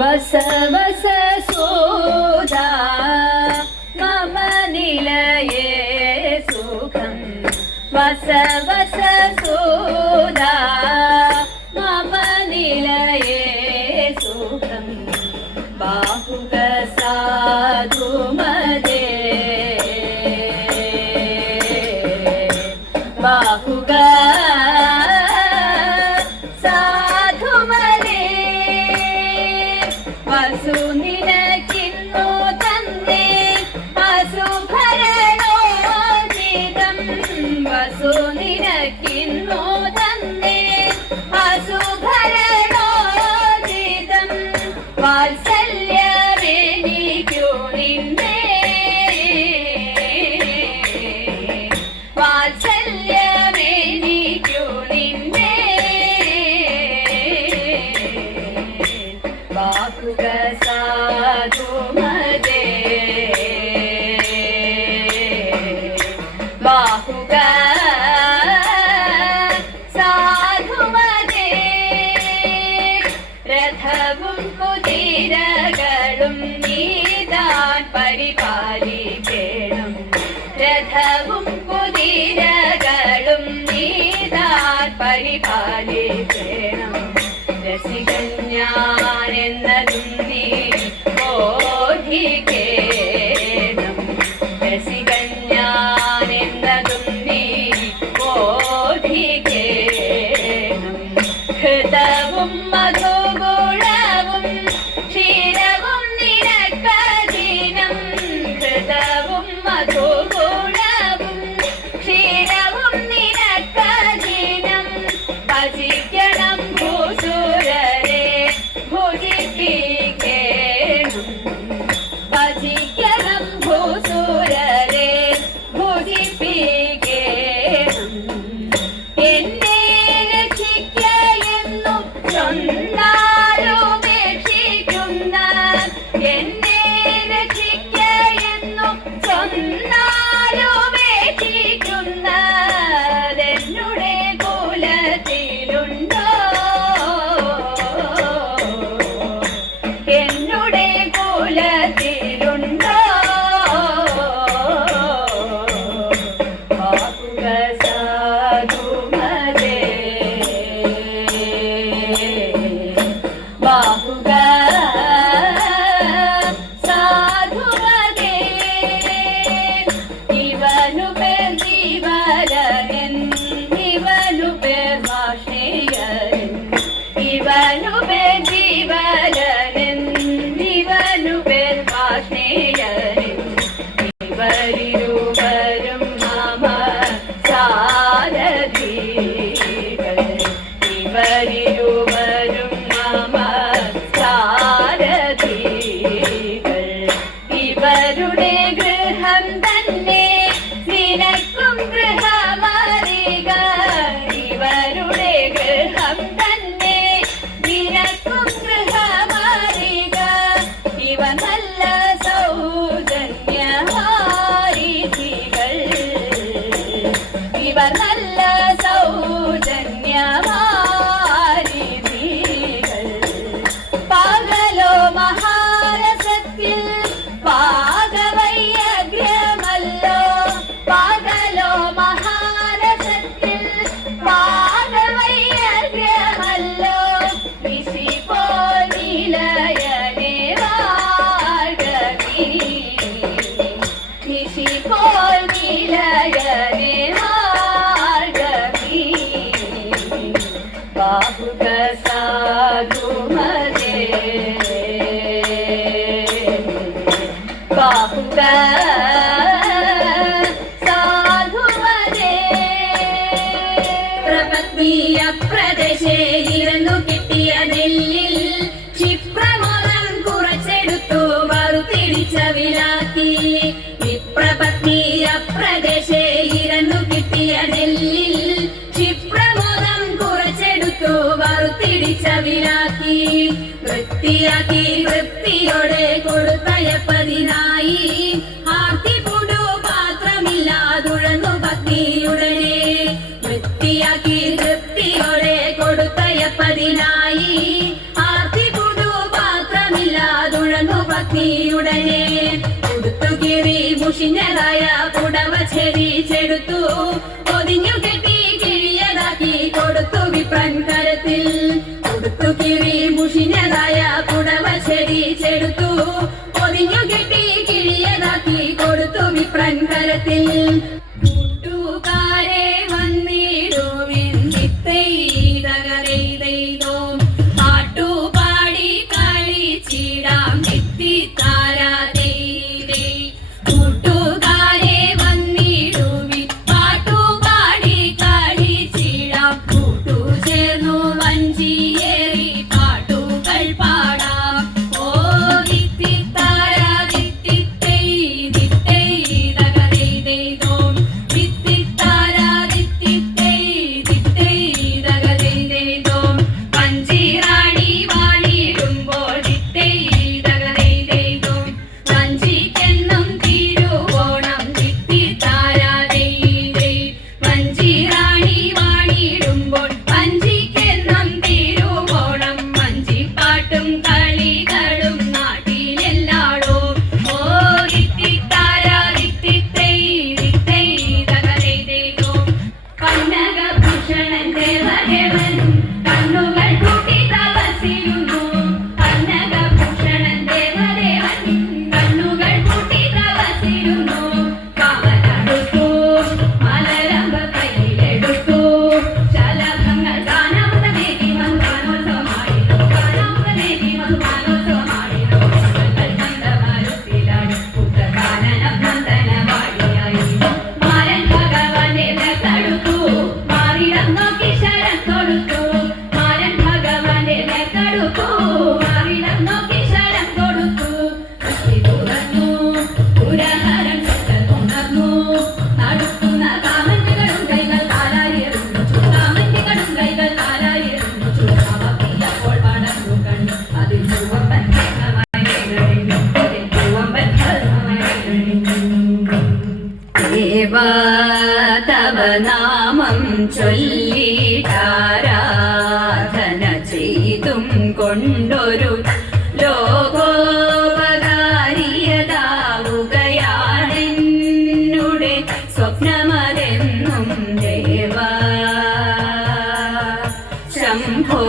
वस वस सोदा मम निलये सुखं वस वस सोदा मम निलये सुखं बाहुग साधु मदे बाहुग വസുനിനക്കിന്നു തന്നെ അസുഭരണോചിതം വസുനിനക്കിന്നു തന്നെ അസുഭരണോചിതം വാത്സല്യമെനിക്കു നിന്നെ വാത്സല്യമെനിക്കു നിന്നെ ബാഹുക സാധു മദേ ബാഹുക സാധു മദേ രഥവും കുതിരകളും നീതാൻ പരിപാലിക്കണം രഥവും കുതിരകളും നീതാൻ പരിപാലിക്കണം രസികൻ ഞാനെന്നതും നീ ബോധിക്കേണം രസികൻ ഞാനെന്നതും നീ ബോധിക്കേണം ഹൃദവും മധുഗുണവും ക്ഷീരവും നിനക്കധീനം ഹൃദവും മധുഗുണവും ക്ഷീരവും നിനക്കധീനം ഭജിക്കണം ഭൂസുരരെ ഭുജിപ്പിക്കേണം ഭജിക്കണം ഭൂസുരരെ ഭുജിപ്പിക്കേണം എന്നെ രക്ഷിക്കയെന്നു ചൊന്നാലുപേക്ഷിക്കുന്ന എന്നെ രക്ഷിക്കയെന്നു ചൊന്നാലുപേക്ഷിക്കുന്നതെന്നുടെ കുലത്തിലുണ്ടോ എന്നുടെ കുലത്തിലുണ്ടോ ബാഹുക സാധു മദേ ബാഹുക സാധു മദേ ഇവനു പേർ ജീവരൻ ഇവനു പേർ ഭാഷയൻ ഇവനു പേർ ജീവരൻ ഇവനു പേർ ഭാഷയൻ ഇവരിരുവരും മമ സാരഥികൾ ഇവരിരുവരും മമ സാരഥികൾ ഇവരുടെ ഗൃഹം തന്നെ നിനക്കും ഗൃഹമറിക ഇവരുടെ ഗൃഹം തന്നെ നിനക്കും ഗൃഹമറിക ഇവ നല്ല സൗജന്യവാരിധികൾ ഇവ നല്ല സൗജന്യവാരിധികൾ പകലോ മഹാരസത്തിൽ പാകവൈയഗ്രമല്ലോ പകലോ മഹാരസത്തിൽ പാകവൈയഗ്രമല്ലോ വിശിപ്പോ നീ പത്നി അപ്രദേശേ ഇരന്നു കിട്ടിയ നെല്ലിൽ ക്ഷിപ്രമോദം കുറച്ചെടുത്തു വറുത്തിടിച്ചവിലാക്കി. വിപ്രപത്നി അപ്രദേശേ ഇരന്നു കിട്ടിയ നെല്ലിൽ ക്ഷിപ്രമോദം കുറച്ചെടുത്തു വറുത്തിടിച്ചവിലാക്കി. വൃത്തിയാക്കി വൃത്തിയോടെ കൊടുത്തയപ്പതിനായി ആർത്തിപൂടു പാത്രമില്ലാതുഴന്നു പത്നിയുടനെ. വൃത്തിയാക്കി വൃത്തിയോടെ കൊടുത്തയപ്പതിനായി ആർത്തിപൂടു പാത്രമില്ലാതുഴന്നു പത്നിയുടനെ. കൊടുത്തുകീറി മുഷിഞ്ഞതായ പുടവ ചെരിച്ചെടുത്തു പൊതിഞ്ഞു കെട്ടി കിഴിയതാക്കി കൊടുത്തു വിപ്രൻ കരത്തിൽ. കൊടുത്തുകീറി മുഷിഞ്ഞതായ പുടവ ചെരിച്ചെടുത്തു പൊതിഞ്ഞു കെട്ടി കിഴിയതാക്കി കൊടുത്തു വിപ്രൻ കരത്തിൽ. കൂട്ടുകാരെ വന്നിടുവിൻ ചിത്തൈതകരൈതൈതോ പാട്ടുപാടി കളിച്ചിടാം ചിത്തിത്താരാതൈതൈ. കൂട്ടുകാരെ വന്നിടുവിൻ പാട്ടുപാടി കളിച്ചിടാം കൂട്ടുചേർന്നു വഞ്ചിയേറി പാട്ടുകൾ പാടാം. ഓ ദിത്തിത്താരാ ദിത്തിത്തൈ ദിത്തൈതകരൈതൈതോ ദിത്തിത്താരാ ദിത്തിത്തൈ ദിത്തൈതകരൈതൈതോ. വഞ്ചിറാണി വാണിടുമ്പോൾ ദിത്തൈതകരൈതൈതോ വഞ്ചിക്കെന്നും തിരുവോണം ദിത്തിത്താരാതൈതൈ. വഞ്ചിറാണി വാണിടുമ്പോൾ വഞ്ചിക്കെന്നും തിരുവോണം വഞ്ചിപ്പാട്ടും കളികളും നാട്ടിലെല്ലാടോ. ഓ ദിത്തിത്താരാ ദിത്തിത്തൈ ദിത്തൈതകരൈതൈതോ. കനകഭൂഷണൻ ദേവദേവനും കണ്ണുകൾ കൂട്ടി തപസ്സിരുന്നു. കനകഭൂഷണൻ ദേവദേവനും കണ്ണുകൾ കൂട്ടി തപസ്സിരുന്നു. കവനടുത്തു മലരമ്പ കയ്യിലെടുത്തു ശലഭങ്ങൾ ഗാനാമൃതമേകി മധുഗാനോത്സവമാടിനോ. ഗാനാമൃതമേകി മധുഗാനോത്സവമാടിനോ. കണ്ടമരുത്തിലാടി പുത്രകാനനം നന്ദനവാടിയായി. മാരൻ ഭഗവാന്റെ നേർത്തെടുത്തു മാറിടം നോക്കി ശരം കൊടുത്തു. മാരൻ ഭഗവാന്റെ നേർത്തെടുത്തു മാറിടം നോക്കി ശരം കൊടുത്തു. കത്തി തുറന്നു പുരഹരൻ ഉണർന്നു. നടക്കുന്ന കാമന്തികളും കൈകൾ കാലായെറിഞ്ഞു. കാമന്തികളും കൈകൾ കാലായെറിഞ്ഞു. ചുവപ്പിയപ്പോൾ പടർന്നു കണ്ടു അതിൽ ചുവപ്പൻ ഭസ്മമായി കഴിഞ്ഞു. അതിൽ ചുവപ്പൻ ഭസ്മമായി കഴിഞ്ഞു. ദേവാ തവ നാമം ചൊല്ലിട്ടാരാധന ചെയ്തും കൊണ്ടൊരു ലോകോപകാരിയതാവുകയാണെന്നുടെ സ്വപ്നമതെന്നും ദേവാ. ശംഭോ